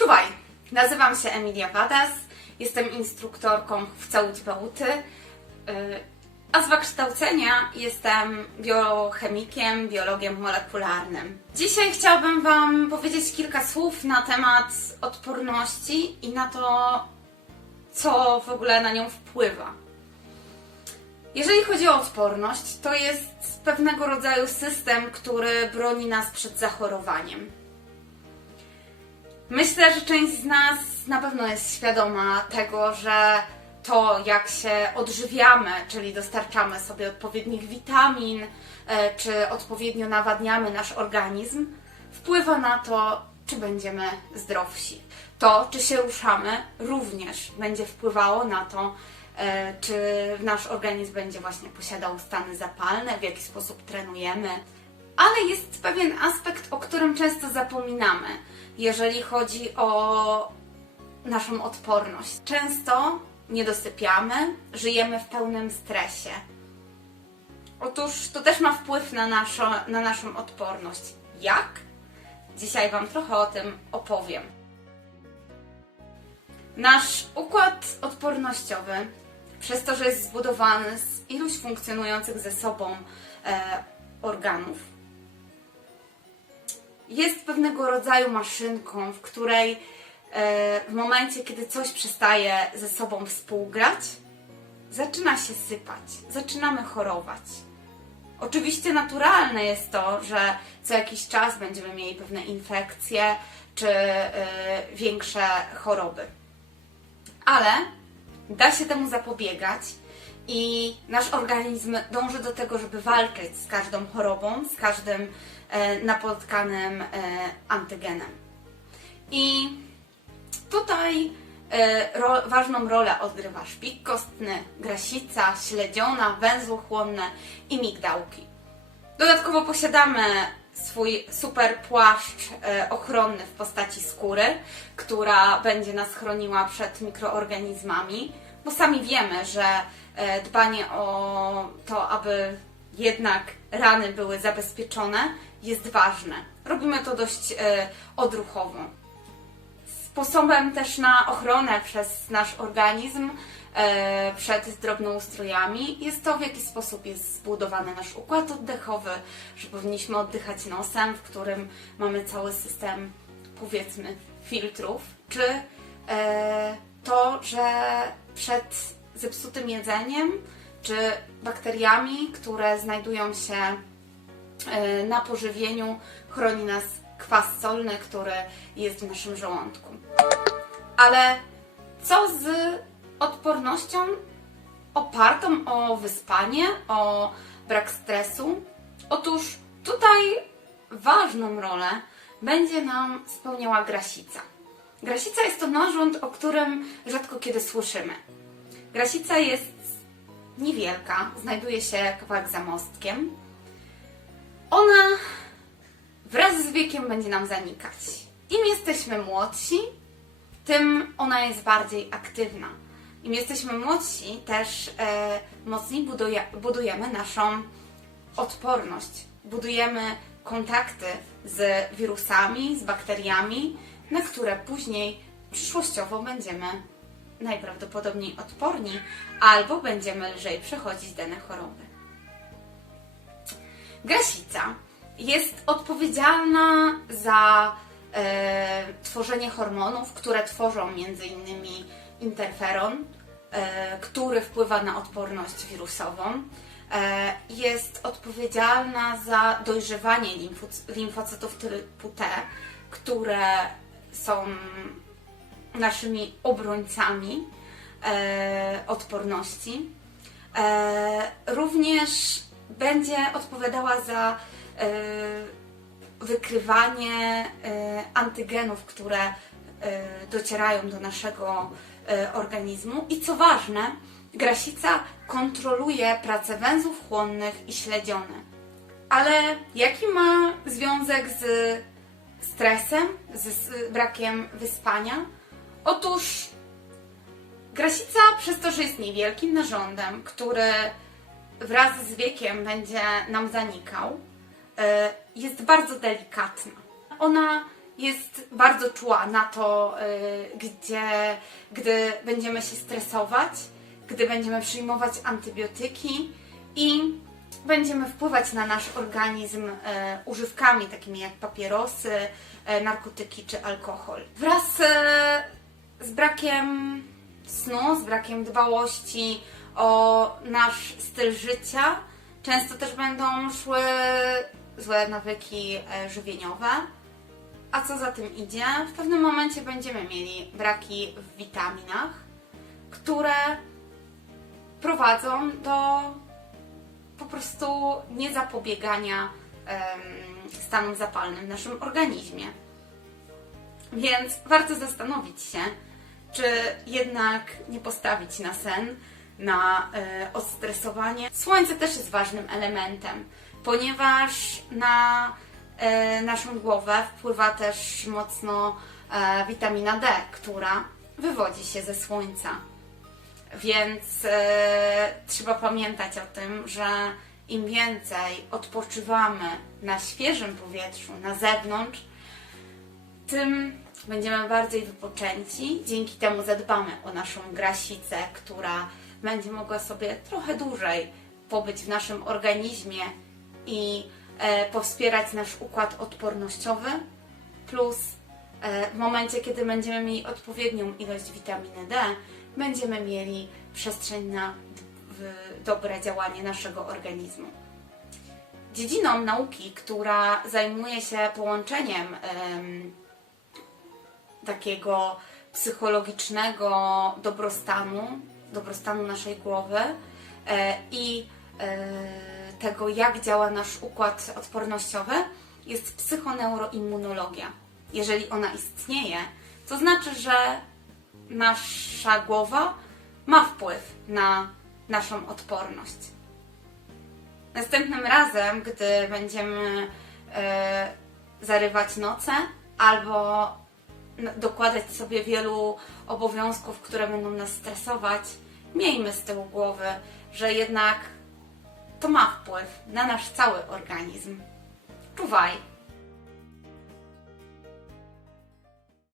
Czuwaj! Nazywam się Emilia Wadas, jestem instruktorką w Całudź Bałuty, yy, a z wykształcenia jestem biochemikiem, biologiem molekularnym. Dzisiaj chciałabym Wam powiedzieć kilka słów na temat odporności i na to, co w ogóle na nią wpływa. Jeżeli chodzi o odporność, to jest pewnego rodzaju system, który broni nas przed zachorowaniem. Myślę, że część z nas na pewno jest świadoma tego, że to, jak się odżywiamy, czyli dostarczamy sobie odpowiednich witamin, e, czy odpowiednio nawadniamy nasz organizm, wpływa na to, czy będziemy zdrowsi. To, czy się ruszamy, również będzie wpływało na to, e, czy nasz organizm będzie właśnie posiadał stany zapalne, w jaki sposób trenujemy. Ale jest pewien aspekt, o którym często zapominamy, jeżeli chodzi o naszą odporność. Często nie dosypiamy, żyjemy w pełnym stresie. Otóż to też ma wpływ na, naszą na naszą odporność. Jak? Dzisiaj Wam trochę o tym opowiem. Nasz układ odpornościowy, przez to, że jest zbudowany z iluś funkcjonujących ze sobą e, organów, jest pewnego rodzaju maszynką, w której e, w momencie, kiedy coś przestaje ze sobą współgrać, zaczyna się sypać, zaczynamy chorować. Oczywiście naturalne jest to, że co jakiś czas będziemy mieli pewne infekcje czy e, większe choroby. Ale da się temu zapobiegać i nasz organizm dąży do tego, żeby walczyć z każdą chorobą, z każdym e, napotkanym e, antygenem. I tutaj e, ważną rolę odgrywa szpik kostny, grasica, śledziona, węzłochłonne i migdałki. Dodatkowo posiadamy swój super płaszcz ochronny w postaci skóry, która będzie nas chroniła przed mikroorganizmami, bo sami wiemy, że e, dbanie o to, aby jednak rany były zabezpieczone, jest ważne. Robimy to dość e, odruchowo sposobem też na ochronę przez nasz organizm e, przed drobnoustrojami jest to, w jaki sposób jest zbudowany nasz układ oddechowy, że powinniśmy oddychać nosem, w którym mamy cały system, powiedzmy, filtrów, czy to, że przed zepsutym jedzeniem, czy bakteriami, które znajdują się e, na pożywieniu, chroni nas kwas solny, który jest w naszym żołądku. Ale co z odpornością opartą o wyspanie, o brak stresu? Otóż tutaj ważną rolę będzie nam spełniała grasica. Grasica jest to narząd, o którym rzadko kiedy słyszymy. Grasica jest niewielka, znajduje się kawałek za mostkiem. Ona wraz z wiekiem będzie nam zanikać. Im jesteśmy młodsi, tym ona jest bardziej aktywna. Im jesteśmy młodsi, też e, mocniej buduje, budujemy naszą odporność. Budujemy kontakty z wirusami, z bakteriami, na które później przyszłościowo będziemy najprawdopodobniej odporni albo będziemy lżej przechodzić dane choroby. Grasica jest odpowiedzialna za e, tworzenie hormonów, które tworzą m.in. interferon, e, który wpływa na odporność wirusową. E, jest odpowiedzialna za dojrzewanie limfoc- limfocytów typu T, które są naszymi obrońcami e, odporności. E, również będzie odpowiadała za e, wykrywanie e, antygenów, które e, docierają do naszego e, organizmu. I co ważne, grasica kontroluje pracę węzłów chłonnych i śledziony. Ale jaki ma związek z stresem, z, brakiem wyspania? Otóż grasica przez to, że jest niewielkim narządem, który wraz z wiekiem będzie nam zanikał, e, jest bardzo delikatna. Ona jest bardzo czuła na to, y, gdzie, gdy będziemy się stresować, gdy będziemy przyjmować antybiotyki i będziemy wpływać na nasz organizm y, używkami takimi jak papierosy, y, narkotyki czy alkohol. Wraz y, z brakiem snu, z brakiem dbałości o nasz styl życia, często też będą szły złe nawyki e, żywieniowe. A co za tym idzie? W pewnym momencie będziemy mieli braki w witaminach, które prowadzą do prostu niezapobiegania stanom zapalnym w naszym organizmie. Więc warto zastanowić się, czy jednak nie postawić na sen, na e, odstresowanie. Słońce też jest ważnym elementem, ponieważ na e, naszą głowę wpływa też mocno e, witamina D, która wywodzi się ze słońca. Więc trzeba pamiętać o tym, że im więcej odpoczywamy na świeżym powietrzu, na zewnątrz, tym będziemy bardziej wypoczęci. Dzięki temu zadbamy o naszą grasicę, która będzie mogła sobie trochę dłużej pobyć w naszym organizmie i e, powspierać nasz układ odpornościowy. Plus e, w momencie, kiedy będziemy mieli odpowiednią ilość witaminy D, będziemy mieli przestrzeń na w, dobre działanie naszego organizmu. Dziedziną nauki, która zajmuje się połączeniem em, takiego psychologicznego dobrostanu, dobrostanu naszej głowy e, i e, tego, jak działa nasz układ odpornościowy, jest psychoneuroimmunologia. Jeżeli ona istnieje, to znaczy, że nasza głowa ma wpływ na naszą odporność. Następnym razem, gdy będziemy e, zarywać noce albo dokładać sobie wielu obowiązków, które będą nas stresować, miejmy z tyłu głowy, że jednak to ma wpływ na nasz cały organizm. Czuwaj!